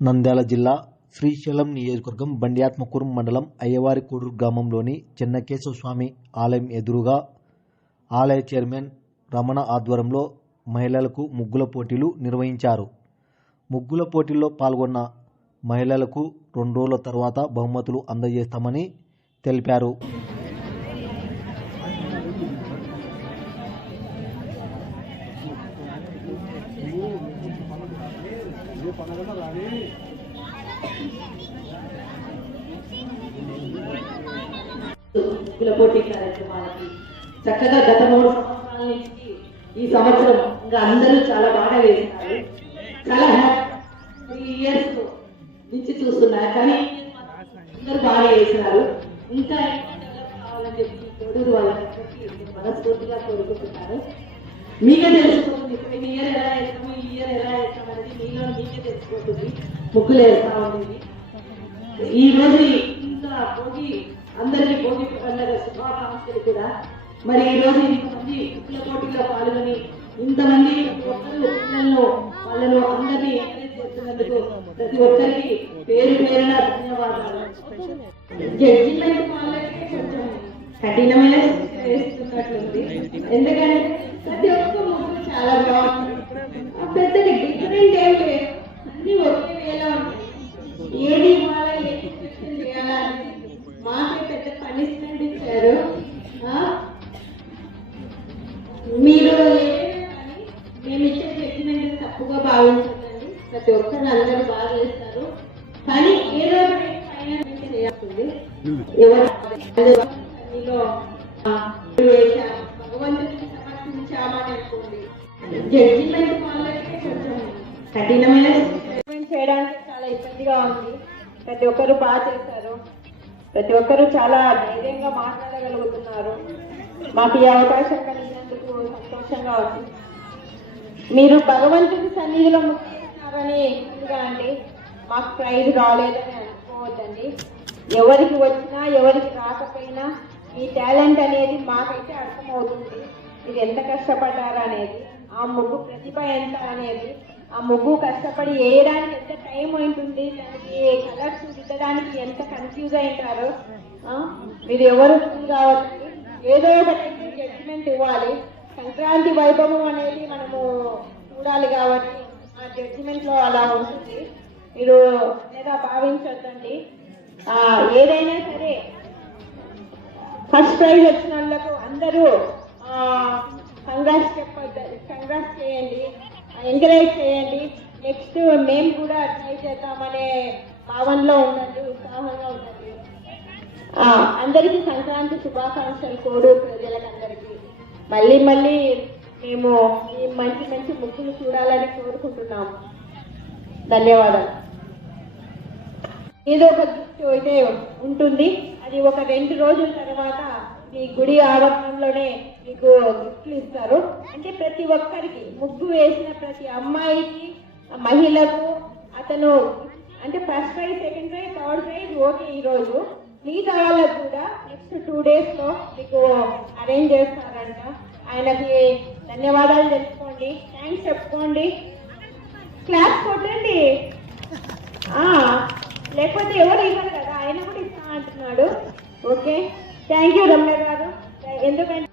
నంద్యాల జిల్లా శ్రీశైలం నియోజకవర్గం బండియాత్మకూరు మండలం అయ్యవారికూడూరు గ్రామంలోని చెన్నకేశవ స్వామి ఆలయం ఎదురుగా ఆలయ చైర్మన్ రమణ ఆధ్వర్యంలో మహిళలకు ముగ్గుల పోటీలు నిర్వహించారు. ముగ్గుల పోటీల్లో పాల్గొన్న మహిళలకు రెండు రోజుల తర్వాత బహుమతులు అందజేస్తామని తెలిపారు. ముగ్గుల పోటీ కార్యక్రమాలకి చక్కగా గత మూడు సంవత్సరాల నుంచి ఈ సంవత్సరం ఇంకా అందరూ చాలా బాగా వేస్తున్నారు చాలా త్రీ ఇయర్స్ నుంచి చూస్తున్నారు. కానీ అందరూ బాగా వేసినారు ఇంకా ఇంకా డెవలప్ కావాలని చెప్పి తోడు వాళ్ళకి మనస్ఫూర్తిగా కోరుకుంటున్నారు మీకే తెలిసిపోతుంది పోయిన ఇయర్ ఎలా వేస్తాము ఈ ఇయర్ ఎలా వేస్తాం అనేది మీలో మీకే తెలిసిపోతుంది. ముగ్గులు వేస్తా ఉంది. ఈ రోజు ఇంకా భోగి అందరికీ భోగి పండుగ శుభాకాంక్షలు కూడా. మరి ఈ రోజు ఇంతమంది ముగ్గుల పోటీలో పాల్గొని ఇంతమంది ప్రతి ఒక్కరు పిల్లలను వాళ్ళను అందరినీ ఎంకరేజ్ చేస్తున్నందుకు ప్రతి ఒక్కరికి పేరు పేరున ధన్యవాదాలు. జడ్జిమెంట్ వాళ్ళకే కొంచెం కఠినమైన శిక్ష ఎందుకంటే ప్రతి ఒక్క ముగ్గురు చాలా బాగుంది పెద్దది డిఫరెంట్ ఏం లేదు అన్ని ఒకే వేలా ఉంటాయి ఏది ఇవ్వాలా ఏది క్వశ్చన్ చేయాలా అనేది మాకే పెద్ద పనిష్మెంట్ ఇచ్చారు ఆ? మీరు మేము ఇచ్చే జడ్జిమెంట్ తప్పుగా భావించకండి ప్రతి ఒక్కరు అందరూ బాగా చేస్తారు. కానీ ఏదో ఒకటి చేయాల్సింది ఎవరు భగవంతుడికి సమర్పించామని అనుకోండి. జడ్జిమెంట్ వాళ్ళకి కొంచెం కఠినమైన జడ్జిమెంట్ చేయడానికి చాలా ఇబ్బందిగా ఉంది. ప్రతి ఒక్కరు బాగా చేశారు ప్రతి ఒక్కరు చాలా ధైర్యంగా మాట్లాడగలుగుతున్నారు. మాకు ఈ అవకాశం కలిగి సంతోషంగా ఉంది మీరు భగవంతుడి సన్నిధిలో ముక్తి అండి మాకు ప్రైజ్ రాలేదని అనుకోవద్దండి. ఎవరికి వచ్చినా ఎవరికి రాకపోయినా మీ టాలెంట్ అనేది మాకైతే అర్థమవుతుంది. మీరు ఎంత కష్టపడ్డారు అనేది ఆ ముగ్గు ప్రతిభ ఎంత అనేది ఆ ముగ్గు కష్టపడి వేయడానికి ఎంత టైం ఉంటుంది దానికి కలర్స్ దిద్దడానికి ఎంత కన్ఫ్యూజ్ అయింటారు మీరు ఎవరు ఫుల్ కావచ్చు ఏదో ఒకటి జడ్జిమెంట్ ఇవ్వాలి. సంక్రాంతి వైభవం అనేది మనము చూడాలి కాబట్టి ఆ జడ్జిమెంట్లో అలా ఉంటుంది. మీరు లేదా భావించొద్దండి. ఏదైనా సరే ఫస్ట్ ప్రైజ్ వచ్చిన వాళ్ళకు అందరూ కంగ్రాట్స్ చెప్పద్దు కంగ్రాట్స్ చేయండి ఎంకరేజ్ చేయండి. నెక్స్ట్ మేము కూడా ట్రై చేద్దామనే భావనలో ఉండండి ఉత్సాహంగా ఉండండి. అందరికీ సంక్రాంతి శుభాకాంక్షలు కోడు ప్రజలకందరికీ మళ్ళీ మళ్ళీ మేము ఈ మంచి మంచి ముగ్గులు చూడాలని కోరుకుంటున్నాము ధన్యవాదాలు. ఏదో ఒక గిఫ్ట్ అయితే ఉంటుంది. అది ఒక రెండు రోజుల తర్వాత మీ గుడి ఆవరణంలోనే మీకు గిఫ్ట్లు ఇస్తారు. అంటే ప్రతి ఒక్కరికి ముగ్గు వేసిన ప్రతి అమ్మాయికి మహిళకు అతను అంటే first prize second prize third prize okay ఈ రోజు. మిగతా వాళ్ళకు కూడా నెక్స్ట్ టూ డేస్లో మీకు అరేంజ్ కనుక ఆయనకి ధన్యవాదాలు తెలుసుకోండి థ్యాంక్స్ చెప్పుకోండి. క్లాస్ కొట్టండి. లేకపోతే ఎవరు ఇవ్వరు కదా ఆయన కూడా ఇస్తా అంటున్నాడు ఓకే థ్యాంక్ యూ రమ్య గారు. ఎందుకంటే